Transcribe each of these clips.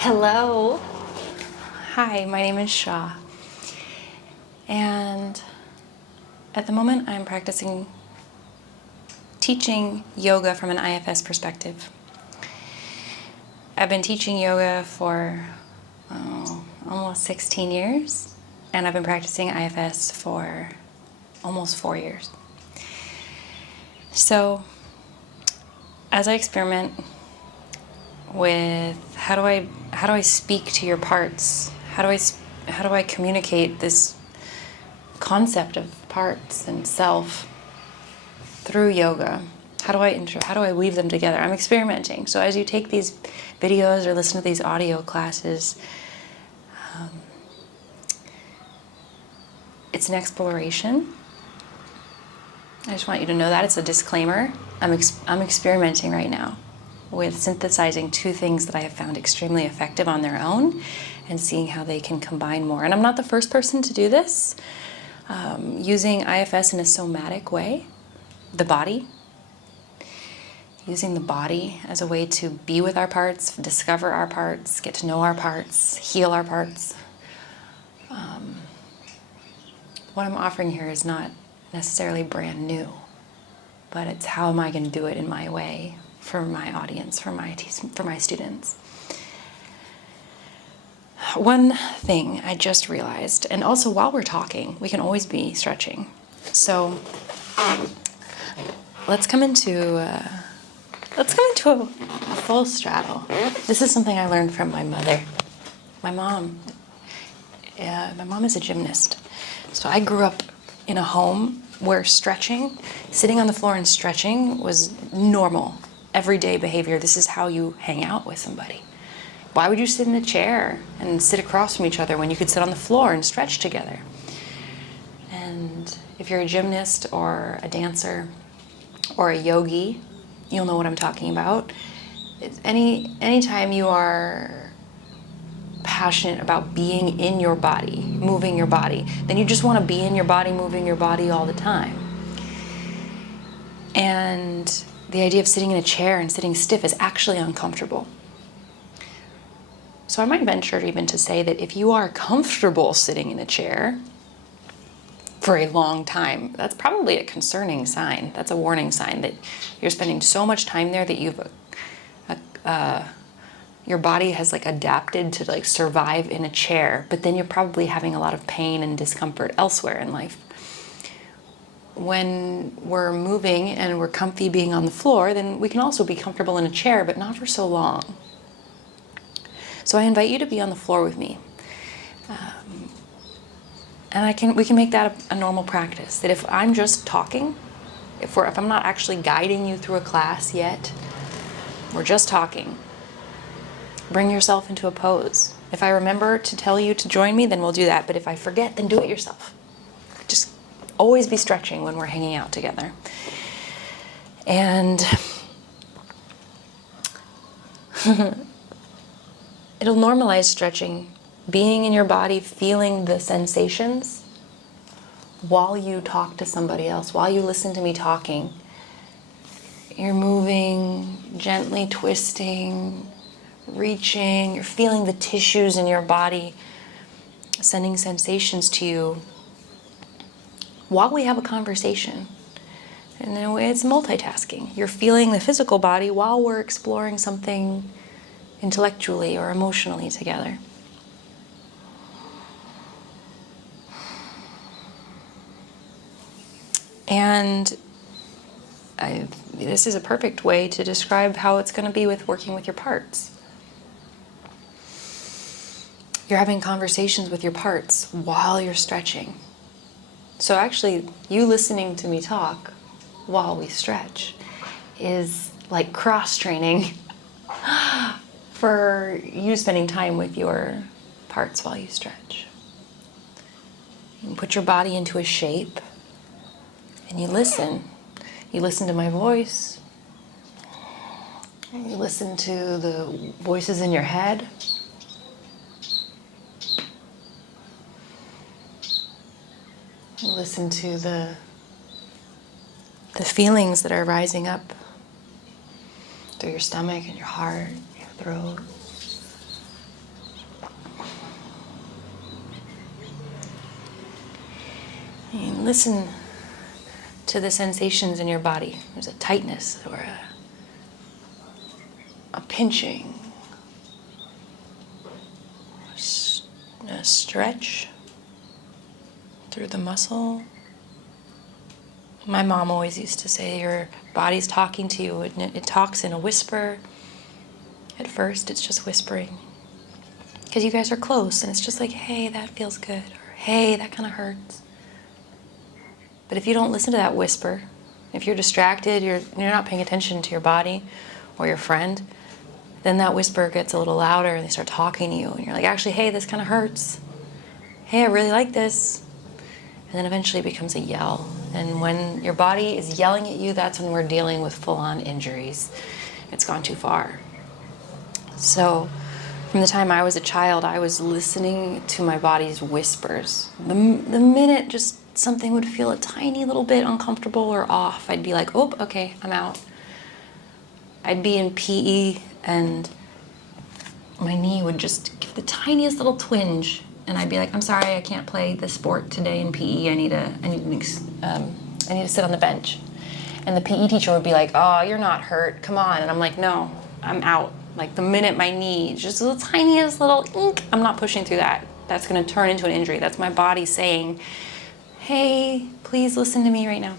Hello. Hi, my name is Shah. And at the moment I'm teaching yoga from an IFS perspective. I've been teaching yoga for almost 16 years, and I've been practicing IFS for almost 4 years. So as I experiment with how do I speak to your parts? How do I communicate this concept of parts and self through yoga? How do I weave them together? I'm experimenting. So as you take these videos or listen to these audio classes, it's an exploration. I just want you to know that. It's a disclaimer. I'm experimenting right now with synthesizing two things that I have found extremely effective on their own and seeing how they can combine more. And I'm not the first person to do this. Using IFS in a somatic way, the body, using the body as a way to be with our parts, discover our parts, get to know our parts, heal our parts. What I'm offering here is not necessarily brand new, but it's how am I going to do it in my way for my audience, for my students. One thing I just realized, and also while we're talking, we can always be stretching. So let's come into a full straddle. This is something I learned from my mother. My mom is a gymnast. So I grew up in a home where sitting on the floor and stretching was normal, everyday behavior. This is how you hang out with somebody. Why would you sit in a chair and sit across from each other when you could sit on the floor and stretch together? And if you're a gymnast or a dancer or a yogi, you'll know what I'm talking about. Anytime you are passionate about being in your body, moving your body, then you just want to be in your body, moving your body all the time. And the idea of sitting in a chair and sitting stiff is actually uncomfortable. So I might venture even to say that if you are comfortable sitting in a chair for a long time, that's probably a concerning sign. That's a warning sign that you're spending so much time there that your body has adapted to survive in a chair, but then you're probably having a lot of pain and discomfort elsewhere in life. When we're moving and we're comfy being on the floor, then we can also be comfortable in a chair, but not for so long. So I invite you to be on the floor with me. And we can make that a normal practice. That if I'm just talking, if I'm not actually guiding you through a class yet, we're just talking. Bring yourself into a pose. If I remember to tell you to join me, then we'll do that. But if I forget, then do it yourself. Just always be stretching when we're hanging out together. And it'll normalize stretching, being in your body, feeling the sensations while you talk to somebody else, while you listen to me talking. You're moving, gently twisting, reaching, you're feeling the tissues in your body, sending sensations to you while we have a conversation. And in a way, it's multitasking. You're feeling the physical body while we're exploring something intellectually or emotionally together. And this is a perfect way to describe how it's going to be with working with your parts. You're having conversations with your parts while you're stretching. So actually, you listening to me talk while we stretch is like cross-training for you spending time with your parts while you stretch. You put your body into a shape and you listen. You listen to my voice. You listen to the voices in your head. You listen to the feelings that are rising up through your stomach and your heart, your throat. listen to the sensations in your body. There's a tightness or a pinching, a stretch through the muscle. My mom always used to say your body's talking to you, and it talks in a whisper. At first, it's just whispering. Because you guys are close, and it's just like, hey, that feels good, or hey, that kind of hurts. But if you don't listen to that whisper, if you're distracted, you're not paying attention to your body or your friend, then that whisper gets a little louder and they start talking to you. And you're like, actually, hey, this kind of hurts. Hey, I really like this. And then eventually it becomes a yell. And when your body is yelling at you, that's when we're dealing with full-on injuries. It's gone too far. So from the time I was a child, I was listening to my body's whispers. The minute just something would feel a tiny little bit uncomfortable or off, I'd be like, oh, okay, I'm out. I'd be in PE and my knee would just give the tiniest little twinge, and I'd be like, I'm sorry, I can't play this sport today in PE. I need to sit on the bench. And the PE teacher would be like, oh, you're not hurt, come on. And I'm like, no, I'm out. Like the minute my knee, just the tiniest little ink, I'm not pushing through that. That's gonna turn into an injury. That's my body saying, hey, please listen to me right now.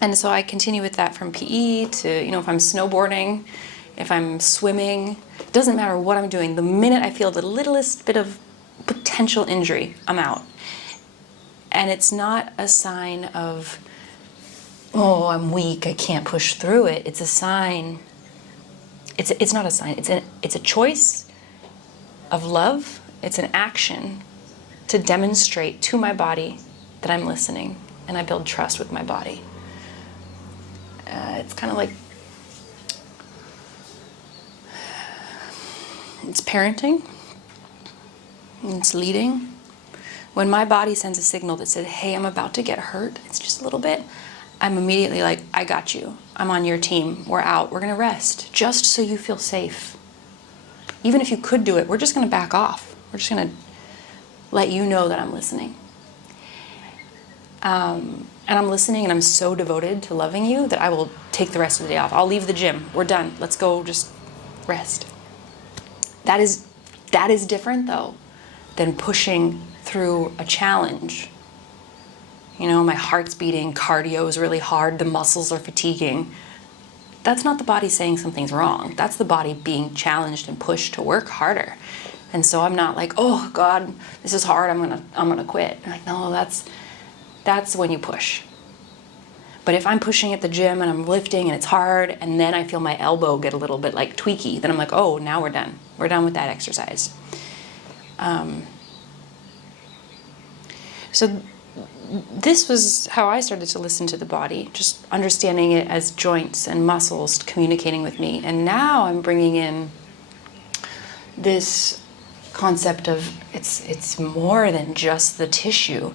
And so I continue with that from PE to, if I'm snowboarding, if I'm swimming, it doesn't matter what I'm doing. The minute I feel the littlest bit of potential injury, I'm out. And it's not a sign of, oh, I'm weak, I can't push through it. It's a sign, it's not a sign, it's a choice of love. It's an action to demonstrate to my body that I'm listening, and I build trust with my body. It's kind of like, it's parenting, it's leading. When my body sends a signal that says, hey, I'm about to get hurt, it's just a little bit, I'm immediately like, I got you. I'm on your team. We're out. We're gonna rest, just so you feel safe. Even if you could do it, we're just gonna back off. We're just gonna let you know that I'm listening. And I'm listening, and I'm so devoted to loving you that I will take the rest of the day off. I'll leave the gym. We're done. Let's go just rest. That is different, though, than pushing through a challenge. My heart's beating, cardio is really hard, the muscles are fatiguing. That's not the body saying something's wrong. That's the body being challenged and pushed to work harder. And so I'm not like, oh God, this is hard, I'm gonna quit. I'm like, no, that's when you push. But if I'm pushing at the gym and I'm lifting and it's hard, and then I feel my elbow get a little bit like tweaky, then I'm like, oh, now we're done. We're done with that exercise. So this was how I started to listen to the body, just understanding it as joints and muscles communicating with me. And now I'm bringing in this concept of it's more than just the tissue.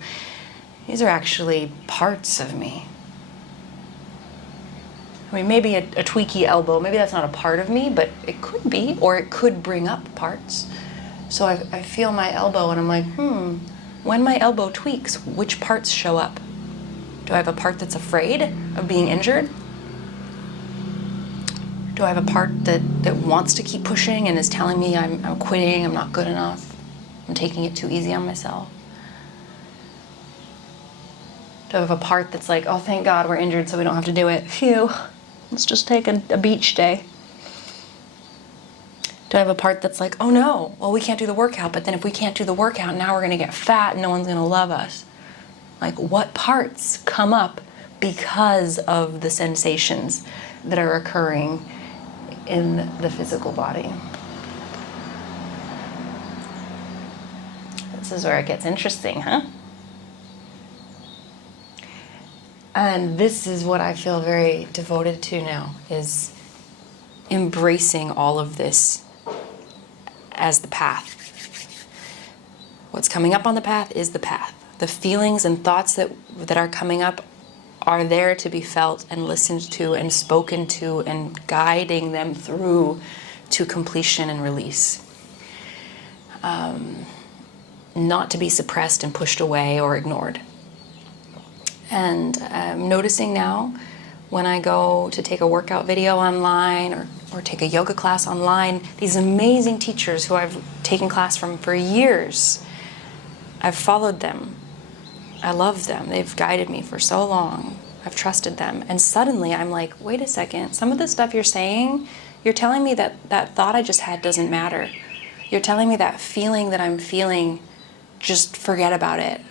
These are actually parts of me. I mean, maybe a tweaky elbow, maybe that's not a part of me, but it could be, or it could bring up parts. So I feel my elbow and I'm like, when my elbow tweaks, which parts show up? Do I have a part that's afraid of being injured? Do I have a part that wants to keep pushing and is telling me I'm quitting, I'm not good enough, I'm taking it too easy on myself? Do I have a part that's like, oh, thank God we're injured so we don't have to do it. Phew, let's just take a beach day. Do I have a part that's like, oh no, well, we can't do the workout, but then if we can't do the workout, now we're gonna get fat and no one's gonna love us. Like, what parts come up because of the sensations that are occurring in the physical body? This is where it gets interesting, huh? And this is what I feel very devoted to now, is embracing all of this as the path. What's coming up on the path is the path. The feelings and thoughts that are coming up are there to be felt and listened to and spoken to, and guiding them through to completion and release. Not to be suppressed and pushed away or ignored. And I'm noticing now when I go to take a workout video online or take a yoga class online, these amazing teachers who I've taken class from for years, I've followed them. I love them. They've guided me for so long. I've trusted them. And suddenly I'm like, wait a second, some of the stuff you're saying, you're telling me that that thought I just had doesn't matter. You're telling me that feeling that I'm feeling, just forget about it.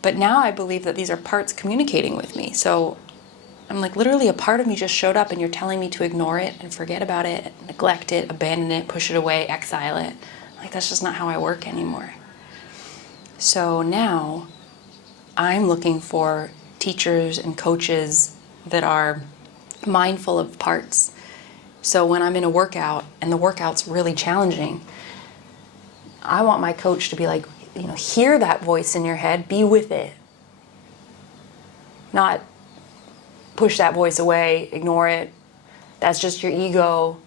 But now I believe that these are parts communicating with me. So I'm like, literally a part of me just showed up and you're telling me to ignore it and forget about it, neglect it, abandon it, push it away, exile it. Like, that's just not how I work anymore. So now I'm looking for teachers and coaches that are mindful of parts. So when I'm in a workout and the workout's really challenging, I want my coach to be like, hear that voice in your head, be with it. Not push that voice away, ignore it. That's just your ego.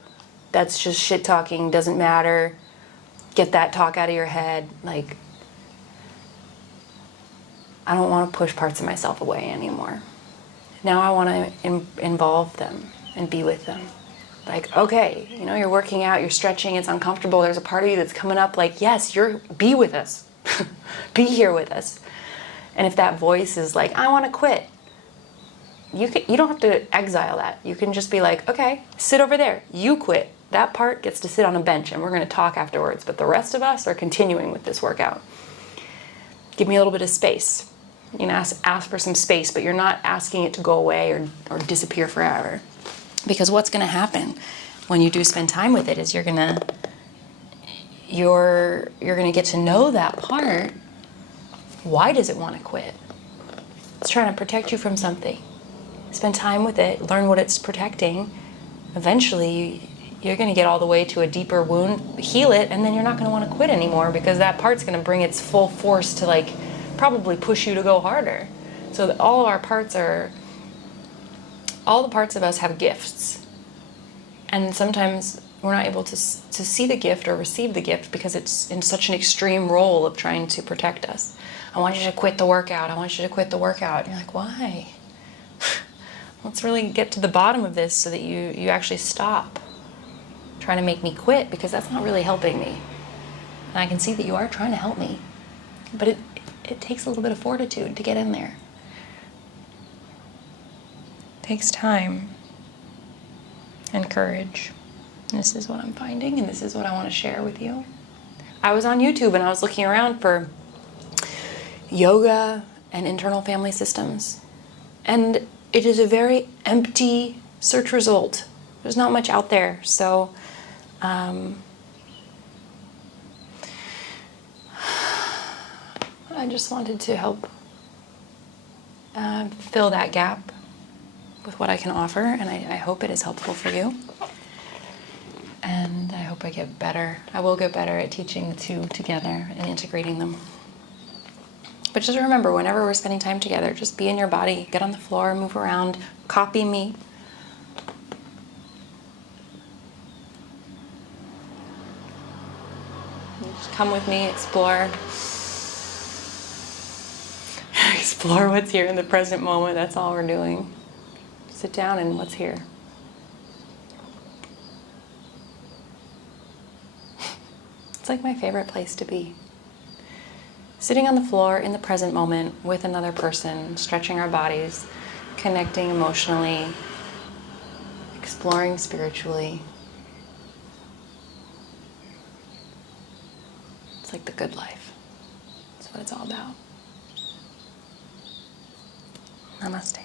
That's just shit talking, doesn't matter. Get that talk out of your head. Like, I don't want to push parts of myself away anymore. Now I want to involve them and be with them. Like, okay, you're working out, you're stretching, it's uncomfortable, there's a part of you that's coming up like, yes, be with us. Be here with us. And if that voice is like, I want to quit, you don't have to exile that. You can just be like, okay, sit over there. You quit. That part gets to sit on a bench and we're going to talk afterwards. But the rest of us are continuing with this workout. Give me a little bit of space. Ask for some space, but you're not asking it to go away or disappear forever. Because what's going to happen when you do spend time with it is you're going to get to know that part. Why does it want to quit? It's trying to protect you from something. Spend time with it, learn what it's protecting. Eventually, you're going to get all the way to a deeper wound, heal it, and then you're not going to want to quit anymore because that part's going to bring its full force to probably push you to go harder. So that all the parts of us have gifts. And sometimes we're not able to see the gift or receive the gift because it's in such an extreme role of trying to protect us. I want you to quit the workout. I want you to quit the workout. And you're like, why? Let's really get to the bottom of this so that you actually stop trying to make me quit, because that's not really helping me. And I can see that you are trying to help me. But it takes a little bit of fortitude to get in there. It takes time and courage. And this is what I'm finding, and this is what I want to share with you. I was on YouTube and I was looking around for yoga and internal family systems. And it is a very empty search result. There's not much out there. So I just wanted to help fill that gap with what I can offer, and I hope it is helpful for you. And I hope I get better. I will get better at teaching the two together and integrating them. But just remember, whenever we're spending time together, just be in your body, get on the floor, move around, copy me. Just come with me, explore. Explore what's here in the present moment. That's all we're doing. Sit down and what's here. It's like my favorite place to be. Sitting on the floor in the present moment with another person, stretching our bodies, connecting emotionally, exploring spiritually. It's like the good life. That's what it's all about. Namaste.